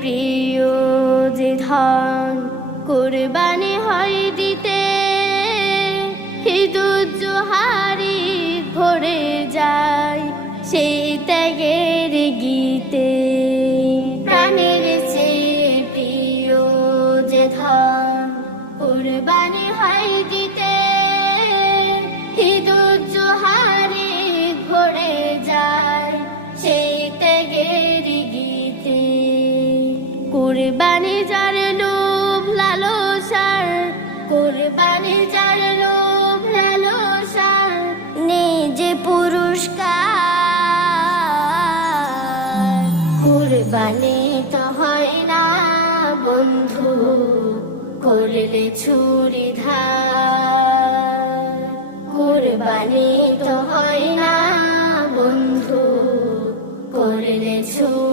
প্রিয় যে ধন কুরবানি হয় দিতে, দুধ জোহারি ভরে যায় সেই ত্যাগের গীতে। প্রাণের চেয়ে প্রিয় যে ধন কুরবানি হয় দিতে, দুধ জোহারি ভরে যায় সেই ত্যাগের গীতে। কুরবানি যার লোভ লালসার, কুরবানি যার লোভ লালসার নিজে পুরস্কার। কুরবানি তো হয় না বন্ধু করলে ছুরি ধার, কুরবানি তো হয় না বন্ধু করলে ছুরি